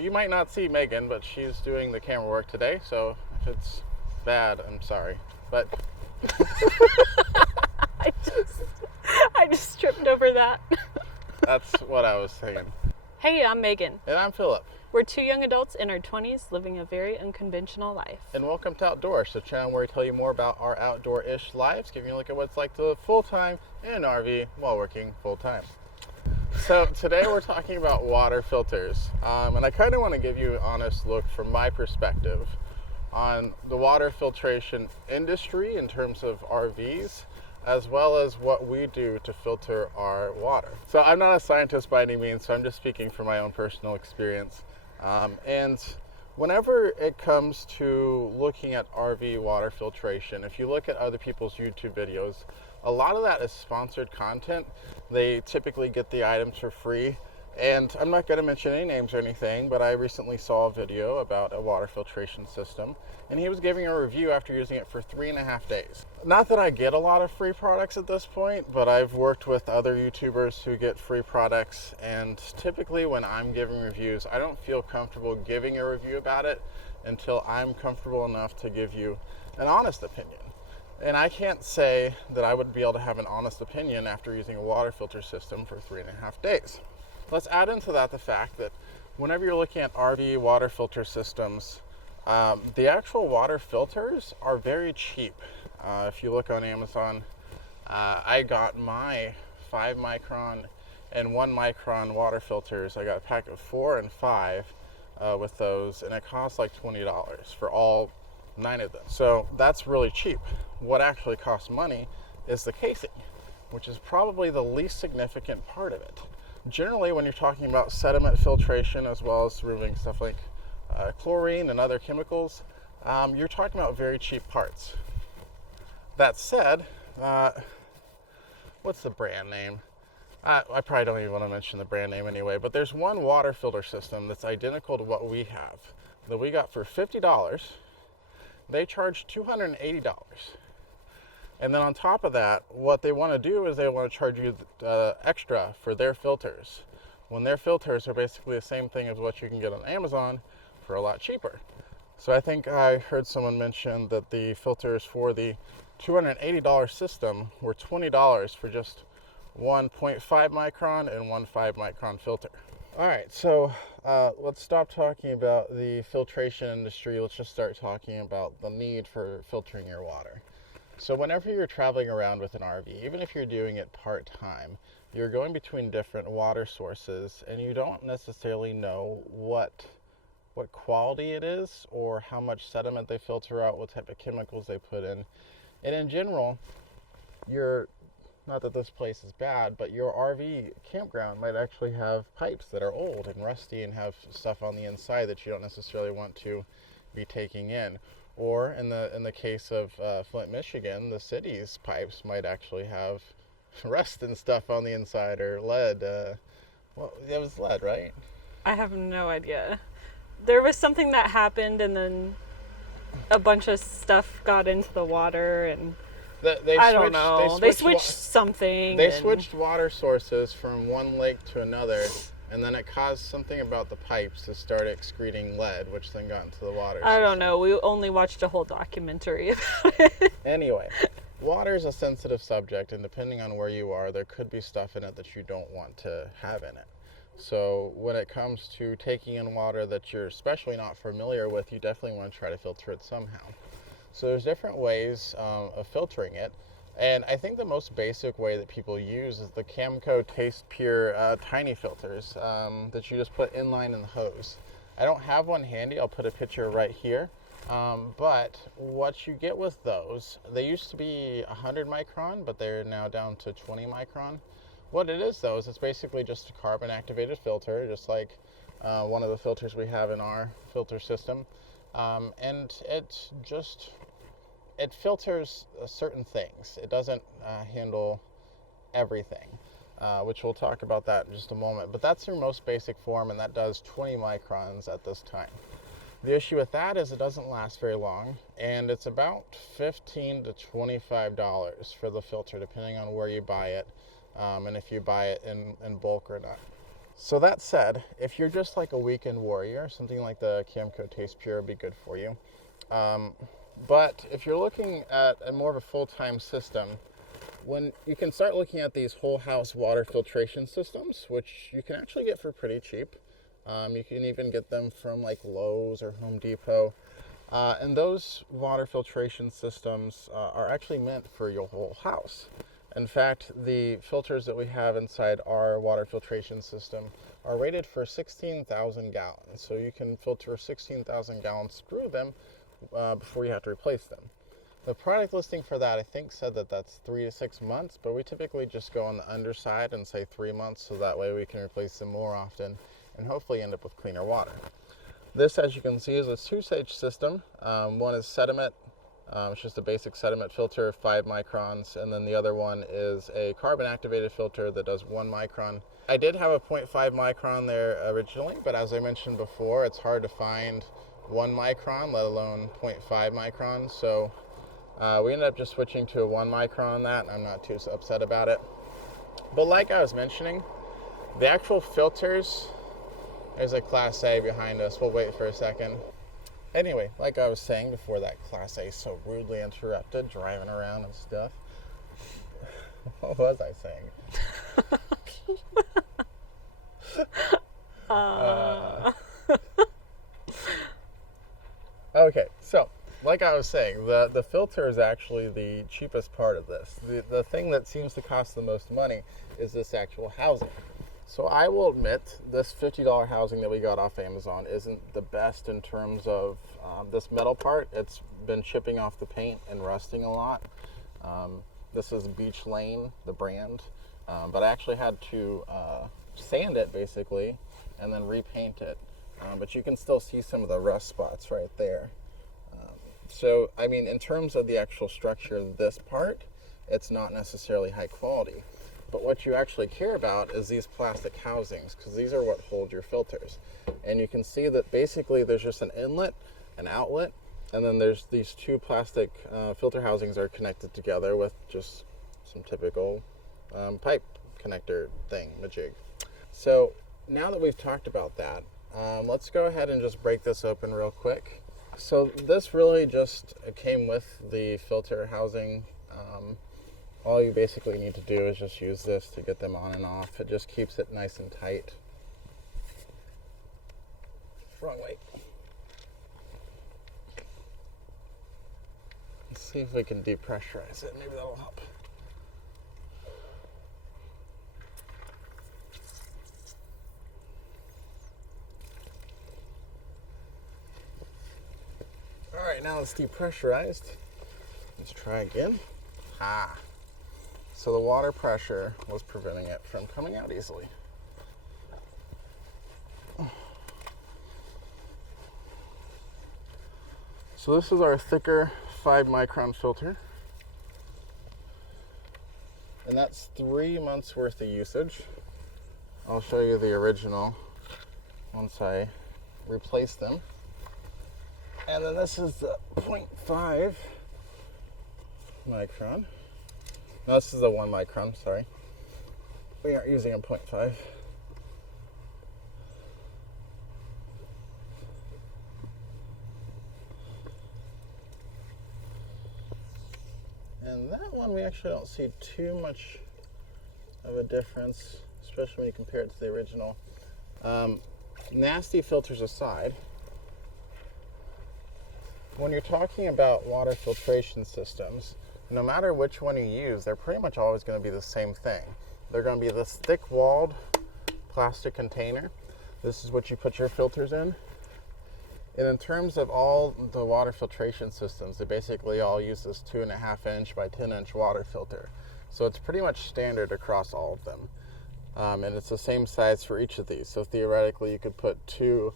You might not see Megan, but she's doing the camera work today, so if it's bad, I'm sorry. But I just tripped over that. that's what I was saying. Hey, I'm Megan. And I'm Philip. We're two young adults in our 20s living a very unconventional life. And welcome to Outdoor, the channel where we tell you more about our outdoor-ish lives, giving you a look at what it's like to live full-time in an RV while working full-time. So today we're talking about water filters, and I kind of want to give you an honest look from my perspective on the water filtration industry in terms of RVs, as well as what we do to filter our water. So I'm not a scientist by any means, so I'm just speaking from my own personal experience. And whenever it comes to looking at RV water filtration, if you look at other people's YouTube videos, a lot of that is sponsored content. They typically get the items for free. And I'm not going to mention any names or anything, but I recently saw a video about a water filtration system, and he was giving a review after using it for 3.5 days. Not that I get a lot of free products at this point, but I've worked with other YouTubers who get free products, and typically when I'm giving reviews, I don't feel comfortable giving a review about it until I'm comfortable enough to give you an honest opinion. And I can't say that I would be able to have an honest opinion after using a water filter system for 3.5 days. Let's add into that the fact that whenever you're looking at RV water filter systems, the actual water filters are very cheap. If you look on Amazon, I got my 5 micron and 1 micron water filters. I got a pack of 4 and 5 with those, and it costs like $20 for all 9 of them. So that's really cheap. What actually costs money is the casing, which is probably the least significant part of it. Generally, when you're talking about sediment filtration, as well as removing stuff like chlorine and other chemicals, you're talking about very cheap parts. That said, what's the brand name? I probably don't even want to mention the brand name anyway, but there's one water filter system that's identical to what we have that we got for $50. They charge $280. And then on top of that, what they want to do is they want to charge you extra for their filters, when their filters are basically the same thing as what you can get on Amazon for a lot cheaper. So I think I heard someone mention that the filters for the $280 system were $20 for just 1.5 micron and 1.5 micron filter. All right, so let's stop talking about the filtration industry. Let's just start talking about the need for filtering your water. So whenever you're traveling around with an RV, even if you're doing it part-time, you're going between different water sources, and you don't necessarily know what quality it is or how much sediment they filter out, what type of chemicals they put in. And in general, not that this place is bad, but your RV campground might actually have pipes that are old and rusty and have stuff on the inside that you don't necessarily want to be taking in. Or in the case of Flint, Michigan, the city's pipes might actually have rust and stuff on the inside, or lead. Well, it was lead, right? I have no idea. There was something that happened, and then a bunch of stuff got into the water, and I don't know. They switched something. They switched water sources from one lake to another, and then it caused something about the pipes to start excreting lead, which then got into the water system. I don't know. We only watched a whole documentary about it. Anyway, water is a sensitive subject, and depending on where you are, there could be stuff in it that you don't want to have in it. So when it comes to taking in water that you're especially not familiar with, you definitely want to try to filter it somehow. So there's different ways of filtering it. And I think the most basic way that people use is the Camco Taste Pure tiny filters that you just put inline in the hose. I don't have one handy. I'll put a picture right here. But what you get with those, they used to be 100 micron, but they're now down to 20 micron. What it is, though, is it's basically just a carbon activated filter, just like one of the filters we have in our filter system. And it filters certain things. It doesn't handle everything, which we'll talk about that in just a moment. But that's your most basic form, and that does 20 microns at this time. The issue with that is it doesn't last very long, and it's about $15 to $25 for the filter, depending on where you buy it, and if you buy it in bulk or not. So that said, if you're just like a weekend warrior, something like the 𝚂𝚘𝚌𝚒𝚗𝚎 would be good for you. But if you're looking at a more of a full-time system, when you can start looking at these whole house water filtration systems, which you can actually get for pretty cheap. You can even get them from like Lowe's or Home Depot. And those water filtration systems are actually meant for your whole house. In fact, the filters that we have inside our water filtration system are rated for 16,000 gallons. So you can filter 16,000 gallons through them before you have to replace them. The product listing for that, I think, said that that's 3 to 6 months, but we typically just go on the underside and say 3 months, so that way we can replace them more often and hopefully end up with cleaner water. This, as you can see, is a 2-stage system. One is sediment. It's just a basic sediment filter, 5 microns, and then the other one is a carbon activated filter that does 1 micron. I did have a 0.5 micron there originally, but as I mentioned before, it's hard to find 1 micron, let alone 0.5 micron. So we ended up just switching to a 1 micron on that, and I'm not too upset about it. But like I was mentioning, the actual filters, there's a Class A behind us. We'll wait for a second. Anyway, like I was saying before that Class A so rudely interrupted, driving around and stuff. What was I saying? Okay, so like I was saying, the filter is actually the cheapest part of this. The thing that seems to cost the most money is this actual housing. So I will admit, this $50 housing that we got off Amazon isn't the best in terms of this metal part. It's been chipping off the paint and rusting a lot. This is Beach Lane, the brand, but I actually had to sand it basically and then repaint it. But you can still see some of the rust spots right there. So, I mean, in terms of the actual structure of this part, it's not necessarily high quality. But what you actually care about is these plastic housings, because these are what hold your filters. And you can see that basically there's just an inlet, an outlet, and then there's these 2 plastic filter housings are connected together with just some typical pipe connector thing, majig. So now that we've talked about that, let's go ahead and just break this open real quick. So this really just came with the filter housing. All you basically need to do is just use this to get them on and off. It just keeps it nice and tight. Wrong way. Let's see if we can depressurize it. Maybe that'll help. All right, now it's depressurized. Let's try again. So the water pressure was preventing it from coming out easily. So this is our thicker 5 micron filter. And that's 3 months worth of usage. I'll show you the original once I replace them. And then this is the 0.5 micron. No, this is a 1 micron, sorry. We aren't using a 0.5. And that one we actually don't see too much of a difference, especially when you compare it to the original. Nasty filters aside, when you're talking about water filtration systems, no matter which one you use, they're pretty much always going to be the same thing. They're going to be this thick-walled plastic container. This is what you put your filters in. And in terms of all the water filtration systems, they basically all use this 2.5-inch by 10-inch water filter. So it's pretty much standard across all of them. And it's the same size for each of these. So theoretically, you could put 2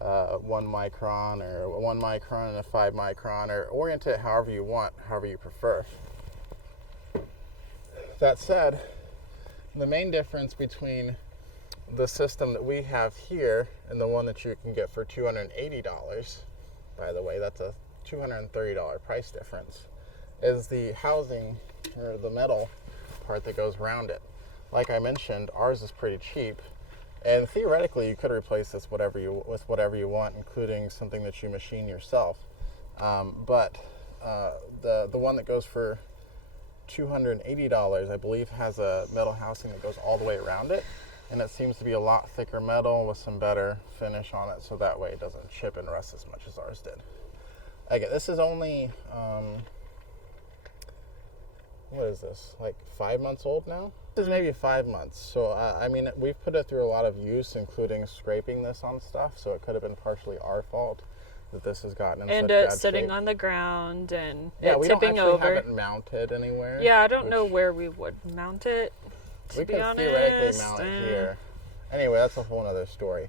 1 micron or 1 micron and a 5 micron, or orient it however you want, however you prefer. That said, the main difference between the system that we have here and the one that you can get for $280, by the way, that's a $230 price difference, is the housing or the metal part that goes around it. Like I mentioned, ours is pretty cheap. And theoretically, you could replace this with whatever you want, including something that you machine yourself. But the one that goes for $280, I believe, has a metal housing that goes all the way around it, and it seems to be a lot thicker metal with some better finish on it, so that way it doesn't chip and rust as much as ours did. Again, this is only what is this, like 5 months old now? This is maybe 5 months. So I mean, we've put it through a lot of use, including scraping this on stuff, so it could have been partially our fault that this has gotten in such bad shape. Sitting on the ground and yeah, it tipping over. We don't actually have it mounted anywhere. Yeah, I don't know where we would mount it, we could theoretically mount it here. Anyway, that's a whole other story.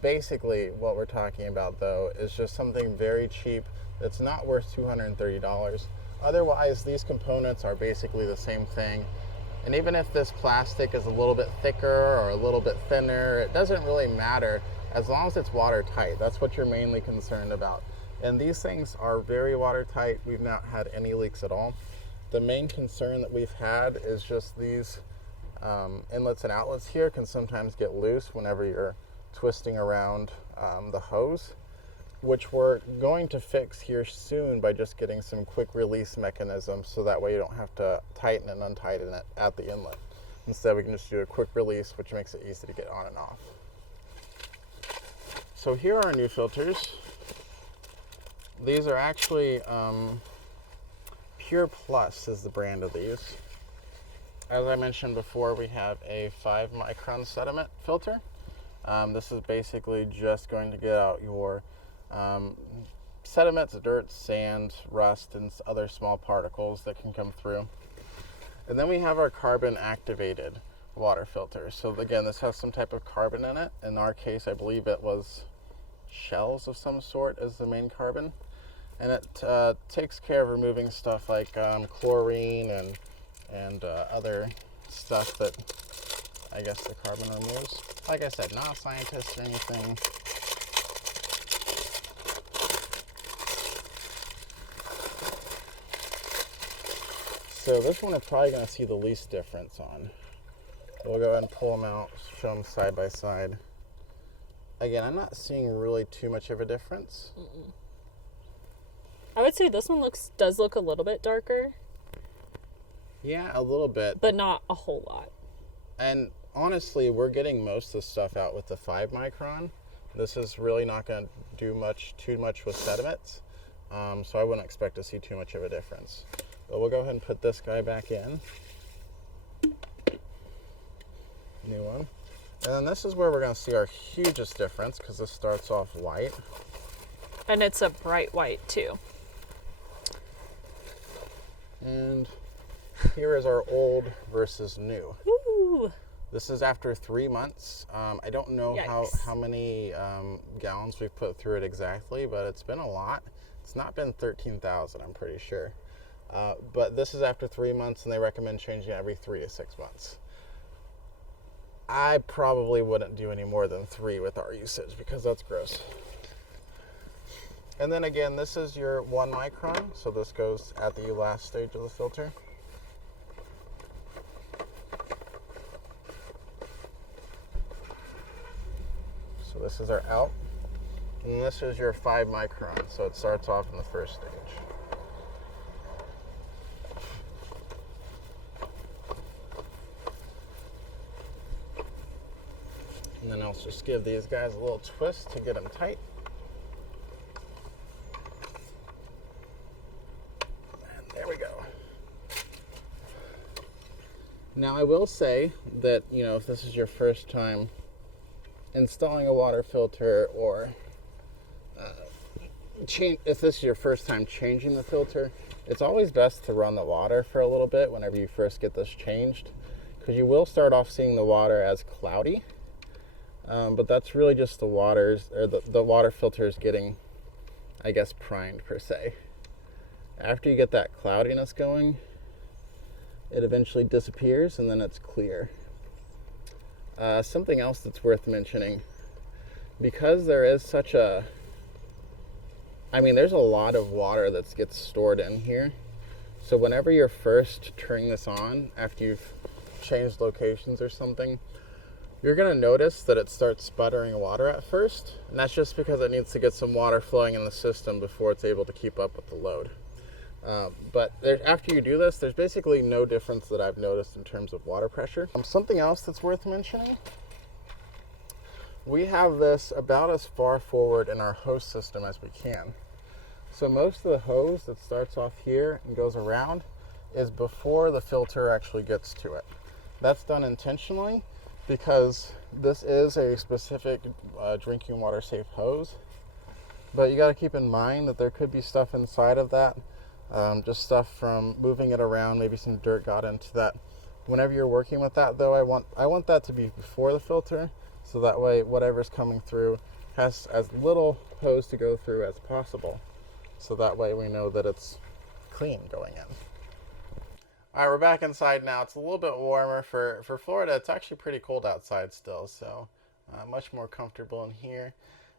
Basically, what we're talking about, though, is just something very cheap that's not worth $230. Otherwise, these components are basically the same thing. And even if this plastic is a little bit thicker or a little bit thinner, it doesn't really matter as long as it's watertight. That's what you're mainly concerned about. And these things are very watertight. We've not had any leaks at all. The main concern that we've had is just these inlets and outlets here can sometimes get loose whenever you're twisting around the hose, which we're going to fix here soon by just getting some quick release mechanisms, so that way you don't have to tighten and untighten it at the inlet. Instead, we can just do a quick release, which makes it easy to get on and off. So here are our new filters. These are actually Pure Plus is the brand of these. As I mentioned before, we have a 5-micron sediment filter. This is basically just going to get out your sediments, dirt, sand, rust, and other small particles that can come through. And then we have our carbon activated water filter. So again, this has some type of carbon in it. In our case, I believe it was shells of some sort as the main carbon. And it takes care of removing stuff like chlorine and other stuff that I guess the carbon removes. Like I said, not a scientist or anything. So this one we're probably going to see the least difference on. We'll go ahead and pull them out, show them side by side. Again, I'm not seeing really too much of a difference. I would say this one does look a little bit darker. Yeah, a little bit. But not a whole lot. And honestly, we're getting most of the stuff out with the 5-micron. This is really not going to do too much with sediments. So I wouldn't expect to see too much of a difference. But we'll go ahead and put this guy back in. New one. And then this is where we're going to see our hugest difference, because this starts off white. And it's a bright white too. And here is our old versus new. Ooh. This is after 3 months. I don't know how many gallons we've put through it exactly, but it's been a lot. It's not been 13,000, I'm pretty sure. But this is after 3 months, and they recommend changing every 3 to 6 months. I probably wouldn't do any more than 3 with our usage, because that's gross. And then again, this is your 1-micron, so this goes at the last stage of the filter. So this is our out, and this is your 5-micron, so it starts off in the first stage. And then I'll just give these guys a little twist to get them tight. And there we go. Now I will say that, if this is your first time installing a water filter, or if this is your first time changing the filter, it's always best to run the water for a little bit whenever you first get this changed, because you will start off seeing the water as cloudy. But that's really just the water filters getting, I guess, primed per se. After you get that cloudiness going, it eventually disappears, and then it's clear. Something else that's worth mentioning, because there is there's a lot of water that gets stored in here. So whenever you're first turning this on, after you've changed locations or something, you're going to notice that it starts sputtering water at first, and that's just because it needs to get some water flowing in the system before it's able to keep up with the load. But after you do this, there's basically no difference that I've noticed in terms of water pressure. Something else that's worth mentioning, we have this about as far forward in our hose system as we can. So most of the hose that starts off here and goes around is before the filter actually gets to it. That's done intentionally because this is a specific drinking water safe hose. But you got to keep in mind that there could be stuff inside of that, just stuff from moving it around, maybe some dirt got into that. Whenever you're working with that though, I want that to be before the filter, so that way whatever's coming through has as little hose to go through as possible. So that way we know that it's clean going in. All right, we're back inside now. It's a little bit warmer for Florida. It's actually pretty cold outside still, so much more comfortable in here.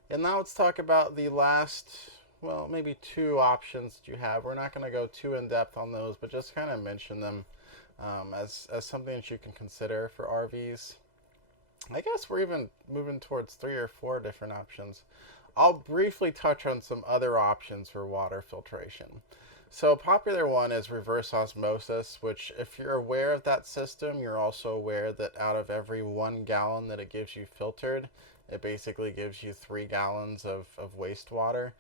And now let's talk about the last, well, maybe 2 options that you have. We're not going to go too in depth on those, but just kind of mention them as something that you can consider for RVs. I guess we're even moving towards 3 or 4 different options. I'll briefly touch on some other options for water filtration. So a popular one is reverse osmosis, which if you're aware of that system, you're also aware that out of every 1 gallon that it gives you filtered, it basically gives you 3 gallons of wastewater.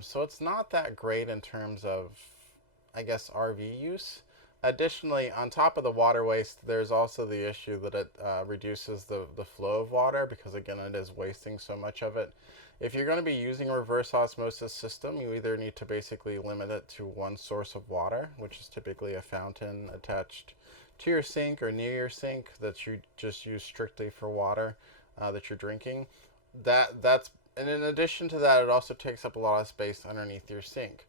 So it's not that great in terms of, I guess, RV use. Additionally, on top of the water waste, there's also the issue that it reduces the flow of water because, again, it is wasting so much of it. If you're going to be using a reverse osmosis system, you either need to basically limit it to 1 source of water, which is typically a fountain attached to your sink or near your sink that you just use strictly for water that you're drinking. And in addition to that, it also takes up a lot of space underneath your sink.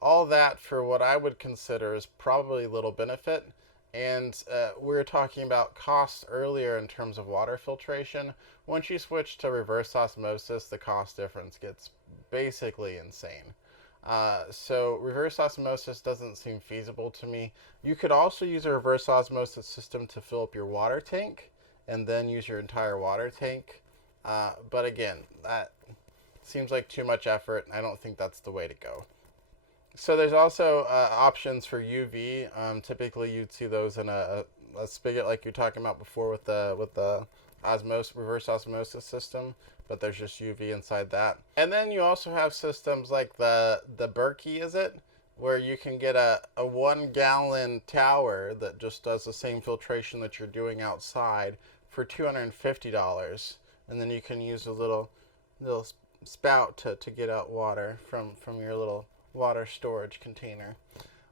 All that for what I would consider is probably little benefit. And we were talking about costs earlier in terms of water filtration. Once you switch to reverse osmosis, the cost difference gets basically insane. So reverse osmosis doesn't seem feasible to me. You could also use a reverse osmosis system to fill up your water tank and then use your entire water tank. But again, that seems like too much effort. I don't think that's the way to go. So there's also options for UV. Typically, you'd see those in a spigot like you're talking about before with the reverse osmosis system, but there's just UV inside that. And then you also have systems like the 𝚘𝚘𝚏𝚑, is it? Where you can get a 1 gallon tower that just does the same filtration that you're doing outside for $250, and then you can use a little spout to get out water from your little water storage container,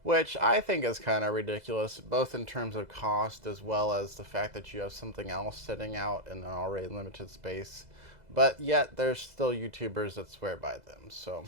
which I think is kind of ridiculous, both in terms of cost as well as the fact that you have something else sitting out in an already limited space. But yet there's still YouTubers that swear by them. So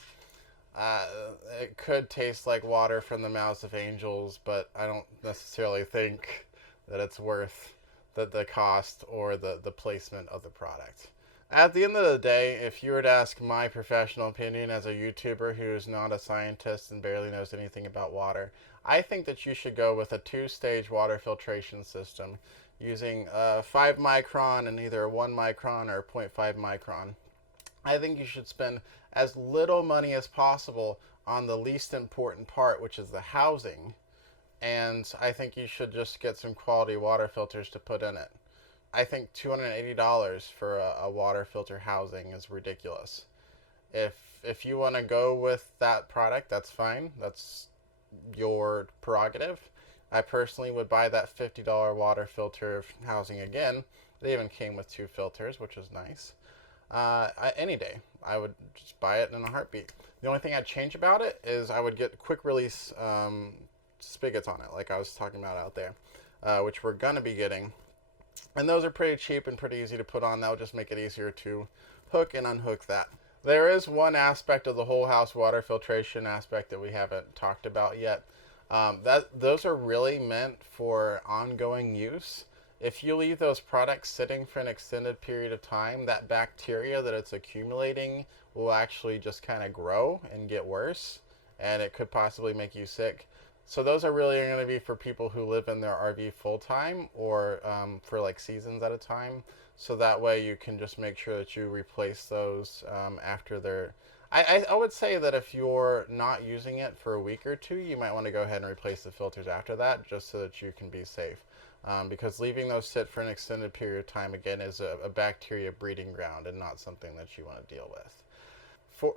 it could taste like water from the mouths of angels, but I don't necessarily think that it's worth the cost or the placement of the product. At the end of the day, if you were to ask my professional opinion as a YouTuber who's not a scientist and barely knows anything about water, I think that you should go with a 2-stage water filtration system using 5 micron and either 1 micron or 0.5 micron. I think you should spend as little money as possible on the least important part, which is the housing. And I think you should just get some quality water filters to put in it. I think $280 for a water filter housing is ridiculous. If you want to go with that product, that's fine. That's your prerogative. I personally would buy that $50 water filter housing again. They even came with 2 filters, which is nice. Any day, I would just buy it in a heartbeat. The only thing I'd change about it is I would get quick release spigots on it, like I was talking about out there, which we're going to be getting. And those are pretty cheap and pretty easy to put on. That would just make it easier to hook and unhook that. There is one aspect of the whole house water filtration aspect that we haven't talked about yet. Those are really meant for ongoing use. If you leave those products sitting for an extended period of time, that bacteria that it's accumulating will actually just kind of grow and get worse, and it could possibly make you sick. So those are really going to be for people who live in their RV full time or for like seasons at a time. So that way you can just make sure that you replace those after they're... I would say that if you're not using it for a week or two, you might want to go ahead and replace the filters after that, just so that you can be safe. Because leaving those sit for an extended period of time, again, is a bacteria breeding ground and not something that you want to deal with.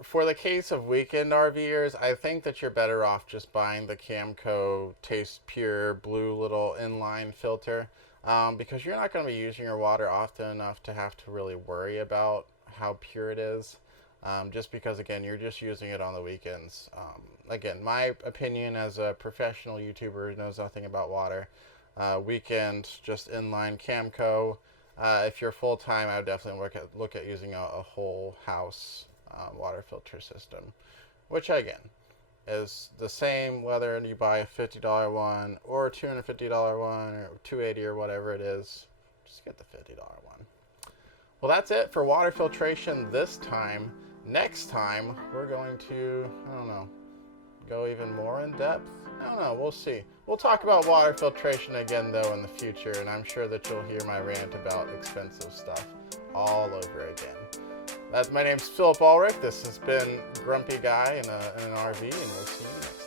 For the case of weekend RVers, I think that you're better off just buying the Camco Taste Pure blue little inline filter, because you're not going to be using your water often enough to have to really worry about how pure it is. Just because, again, you're just using it on the weekends. Again, my opinion as a professional YouTuber who knows nothing about water, weekend, just inline Camco. If you're full-time, I would definitely look at using a whole house water filter system, which, again, is the same whether you buy a $50 one or a $250 one or $280 or whatever it is. Just get the $50 one. Well, that's it for water filtration this time. Next time, we're going to, I don't know, go even more in depth. I don't know, we'll see. We'll talk about water filtration again, though, in the future, and I'm sure that you'll hear my rant about expensive stuff all over again. My name's 𝚆𝚘𝚜𝚑𝚑. This has been Grumpy Guy in an RV, and we'll see you next time.